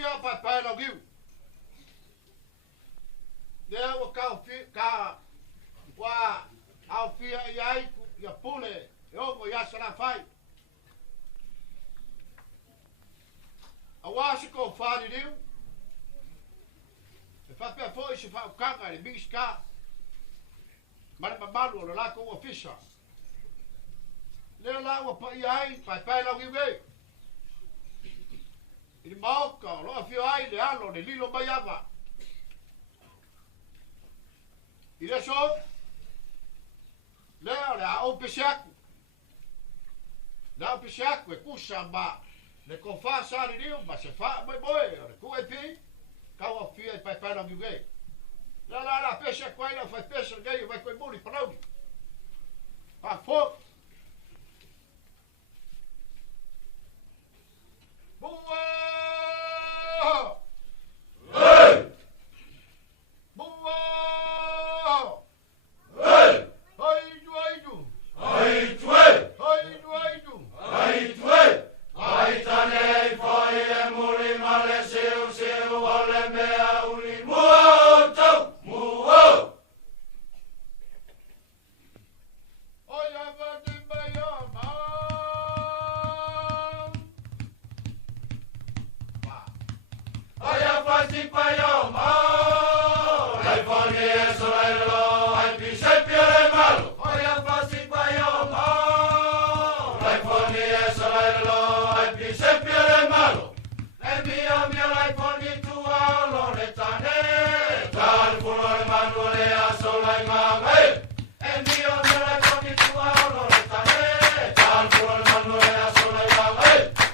ia pai la giu lea ua ka wa au fia ia ia pule e ogo ia sala fai awa se ko fali riu e fa pe foi se fa kanga le biska mare malu lo la ko ofisa le la wa pa ia pai la giu ge il mauka lo fio ai le alo le lilo mai ava ile so le o peshaku la o peshaku e kusa ba le kofa sari rio ma se fa mai boe le ku e pi ka o fio e pai la giu ge la peshaku ai la fa peshaku ge vai ko muri praudi pa fo Boa! Hey! Boa! Hey! Aidu! Aidu! Aitane foi e muri male seu ole mea uli muo! Muo! Oia vadi baiama! Oia fasi paioma, lai foni e sorailo, ai pise piere malo. Oia fasi paioma, lai foni e sorailo, ai pise piere malo. E mia lai foni tua lore tane, tal puno e manuole a sola in mamma. E mia lai foni tua lore tane, tal puno e manuole a sola in mamma.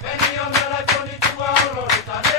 E mia lai foni tua lore tane.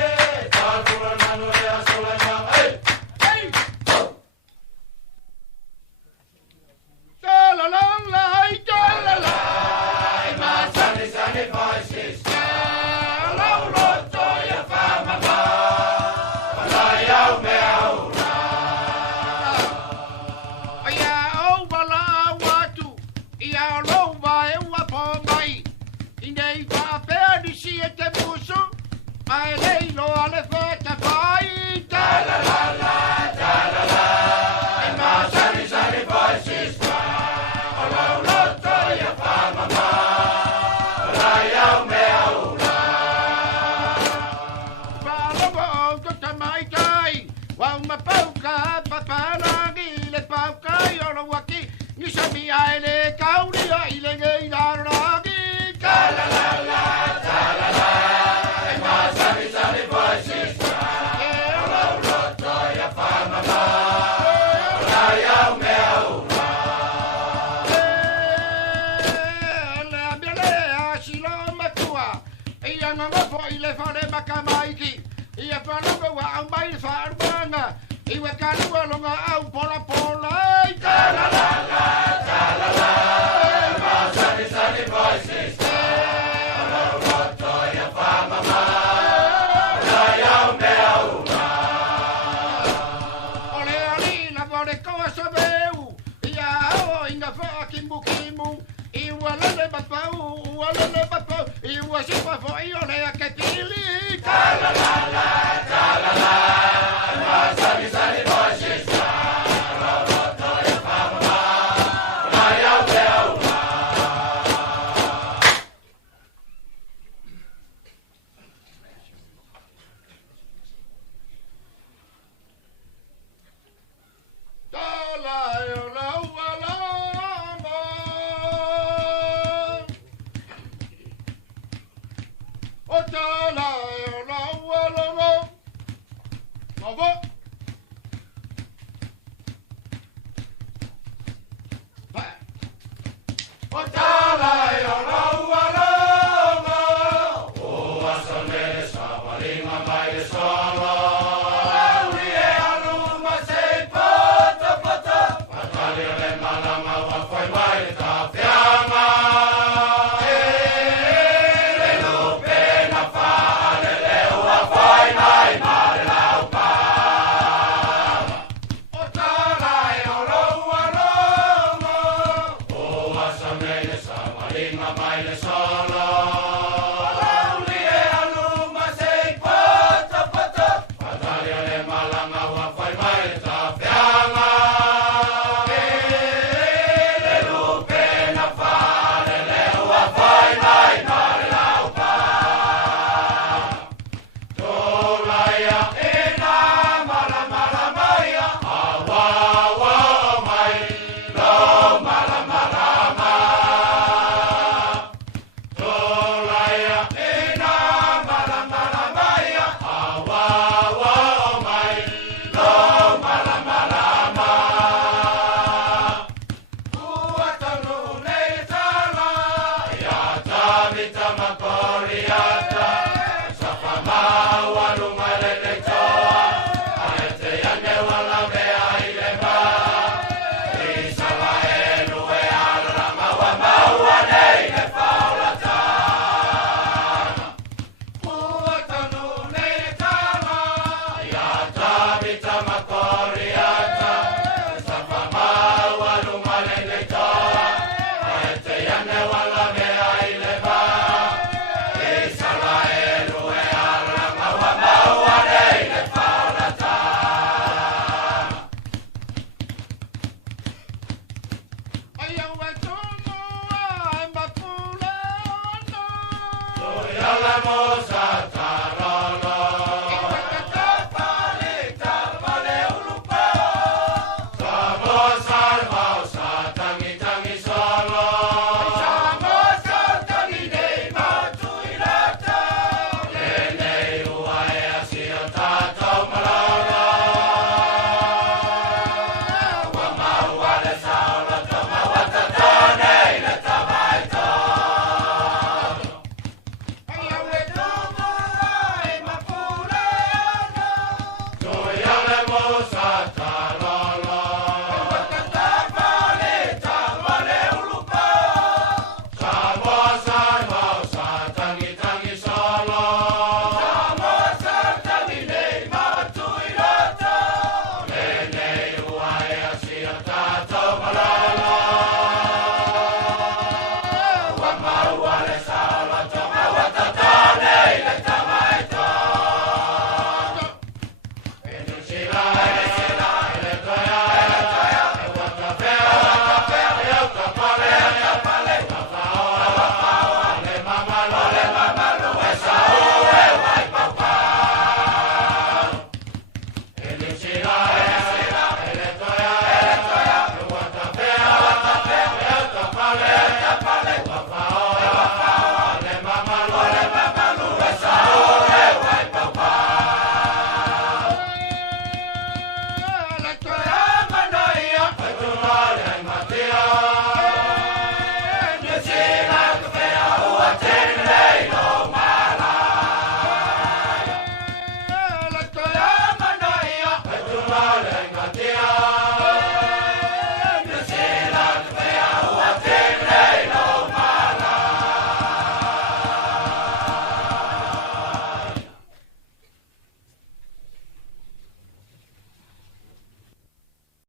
Yalla Mosata.